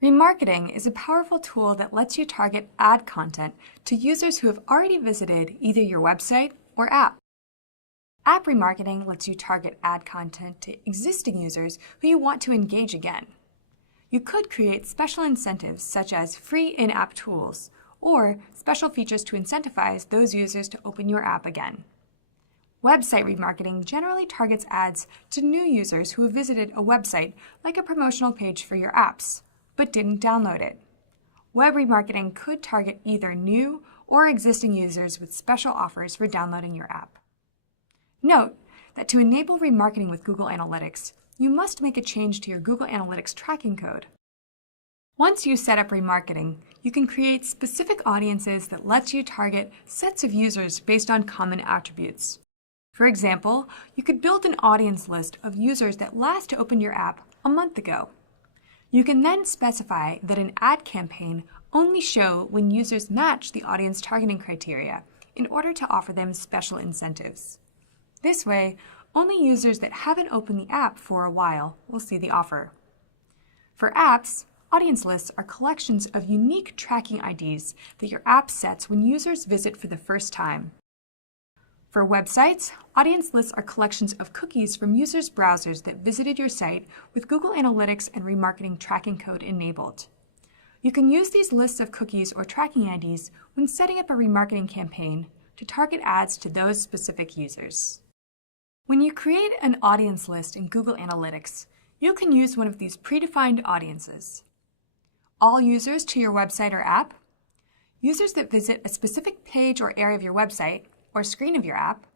Remarketing is a powerful tool that lets you target ad content to users who have already visited either your website or app. App remarketing lets you target ad content to existing users who you want to engage again. You could create special incentives such as free in-app tools or special features to incentivize those users to open your app again. Website remarketing generally targets ads to new users who have visited a website like a promotional page for your apps, but didn't download it. Web remarketing could target either new or existing users with special offers for downloading your app. Note that to enable remarketing with Google Analytics, you must make a change to your Google Analytics tracking code. Once you set up remarketing, you can create specific audiences that lets you target sets of users based on common attributes. For example, you could build an audience list of users that last opened your app a month ago. You can then specify that an ad campaign only show when users match the audience targeting criteria in order to offer them special incentives. This way, only users that haven't opened the app for a while will see the offer. For apps, audience lists are collections of unique tracking IDs that your app sets when users visit for the first time. For websites, audience lists are collections of cookies from users' browsers that visited your site with Google Analytics and remarketing tracking code enabled. You can use these lists of cookies or tracking IDs when setting up a remarketing campaign to target ads to those specific users. When you create an audience list in Google Analytics, you can use one of these predefined audiences: all users to your website or app, users that visit a specific page or area of your website or screen of your app,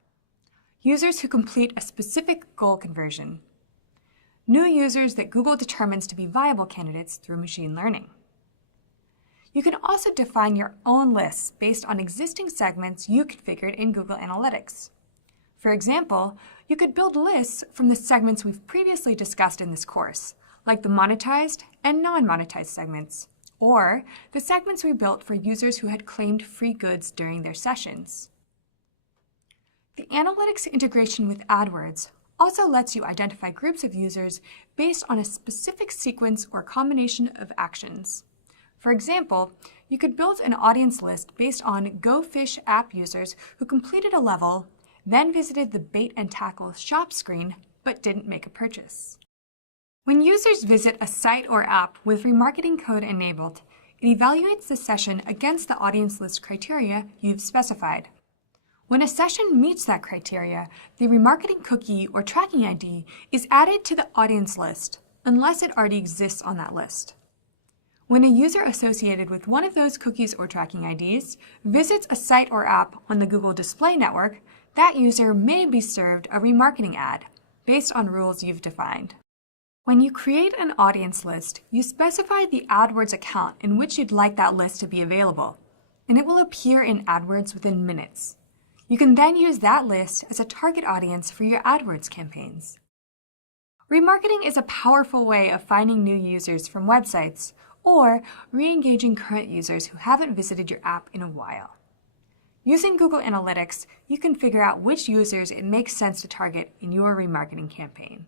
users who complete a specific goal conversion, new users that Google determines to be viable candidates through machine learning. You can also define your own lists based on existing segments you configured in Google Analytics. For example, you could build lists from the segments we've previously discussed in this course, like the monetized and non-monetized segments, or the segments we built for users who had claimed free goods during their sessions. The analytics integration with AdWords also lets you identify groups of users based on a specific sequence or combination of actions. For example, you could build an audience list based on Go Fish app users who completed a level, then visited the Bait and Tackle shop screen, but didn't make a purchase. When users visit a site or app with remarketing code enabled, it evaluates the session against the audience list criteria you've specified. When a session meets that criteria, the remarketing cookie or tracking ID is added to the audience list, unless it already exists on that list. When a user associated with one of those cookies or tracking IDs visits a site or app on the Google Display Network, that user may be served a remarketing ad based on rules you've defined. When you create an audience list, you specify the AdWords account in which you'd like that list to be available, and it will appear in AdWords within minutes. You can then use that list as a target audience for your AdWords campaigns. Remarketing is a powerful way of finding new users from websites or re-engaging current users who haven't visited your app in a while. Using Google Analytics, you can figure out which users it makes sense to target in your remarketing campaign.